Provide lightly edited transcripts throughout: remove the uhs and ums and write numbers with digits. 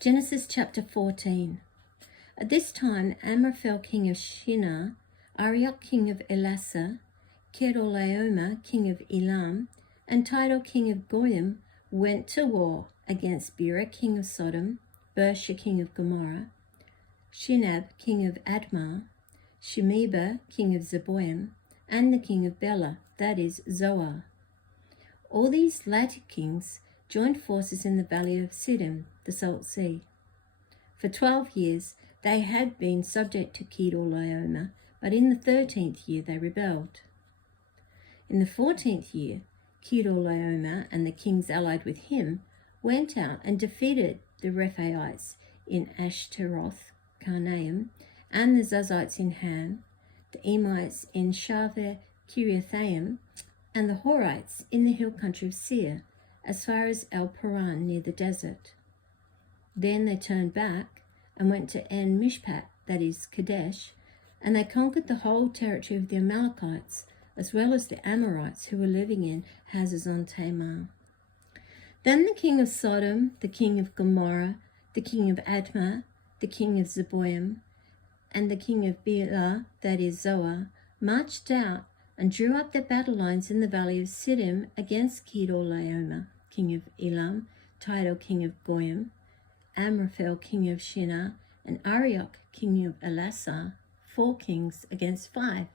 Genesis chapter 14. At this time, Amraphel king of Shinar, Arioch king of Elasah, Chedorlaomer king of Elam, and Tidal king of Goyim went to war against Bera king of Sodom, Bersha king of Gomorrah, Shinab king of Admah, Shemeber king of Zeboim, and the king of Bela, that is, Zoar. All these latter kings joined forces in the valley of Siddim, the Salt Sea. For 12 years they had been subject to Chedorlaomer, but in the 13th year they rebelled. In the 14th year, Chedorlaomer and the kings allied with him went out and defeated the Rephaites in Ashtaroth, Karnaim, and the Zuzites in Han, the Emites in Shaveh Kiriathaim, and the Horites in the hill country of Seir, as far as El Paran near the desert. Then they turned back and went to En Mishpat, that is, Kadesh, and they conquered the whole territory of the Amalekites, as well as the Amorites who were living in Hazazon Tamar. Then the king of Sodom, the king of Gomorrah, the king of Admah, the king of Zeboim, and the king of Bela, that is, Zoar, marched out and drew up their battle lines in the valley of Siddim against Chedorlaomer, king of Elam, Tidal, king of Goyim, Amraphel, king of Shinar, and Arioch, king of Elasah, 4 kings against 5.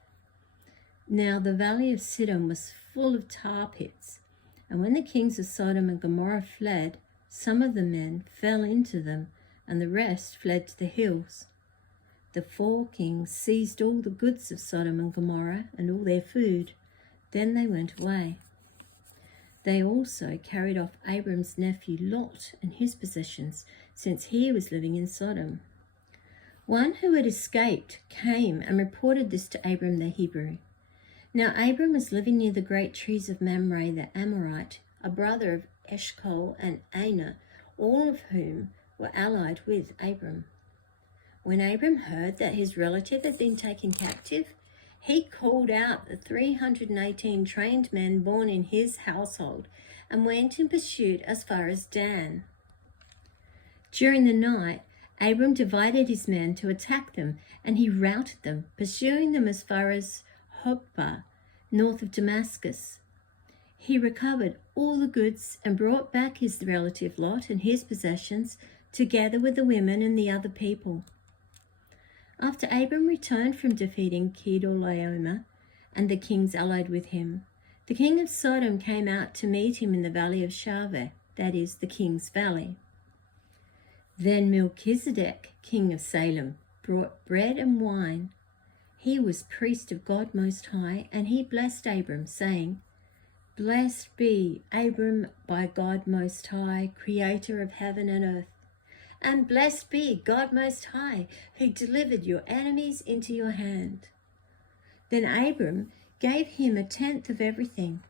Now the valley of Siddim was full of tar pits, and when the kings of Sodom and Gomorrah fled, some of the men fell into them, and the rest fled to the hills. The 4 kings seized all the goods of Sodom and Gomorrah and all their food. Then they went away. They also carried off Abram's nephew Lot and his possessions, since he was living in Sodom. One who had escaped came and reported this to Abram the Hebrew. Now Abram was living near the great trees of Mamre the Amorite, a brother of Eshcol and Aner, all of whom were allied with Abram. When Abram heard that his relative had been taken captive, he called out the 318 trained men born in his household and went in pursuit as far as Dan. During the night, Abram divided his men to attack them, and he routed them, pursuing them as far as Hogba, north of Damascus. He recovered all the goods and brought back his relative Lot and his possessions, together with the women and the other people. After Abram returned from defeating Chedorlaomer and the kings allied with him, the king of Sodom came out to meet him in the valley of Shaveh, that is, the king's valley. Then Melchizedek, king of Salem, brought bread and wine. He was priest of God Most High, and he blessed Abram, saying, "Blessed be Abram by God Most High, creator of heaven and earth. And blessed be God Most High, who delivered your enemies into your hand." Then Abram gave him 1/10 of everything.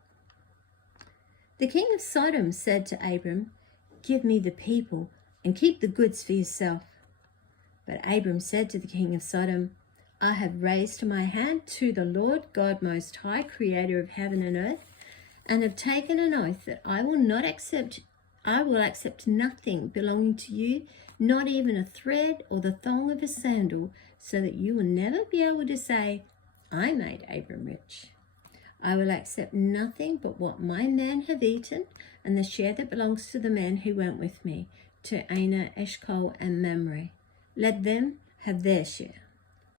The king of Sodom said to Abram, "Give me the people and keep the goods for yourself." But Abram said to the king of Sodom, "I have raised my hand to the Lord God Most High, creator of heaven and earth, and have taken an oath that I will accept nothing belonging to you, not even a thread or the thong of a sandal, so that you will never be able to say, 'I made Abram rich.' I will accept nothing but what my men have eaten, and the share that belongs to the men who went with me, to Aner, Eshcol, and Mamre. Let them have their share."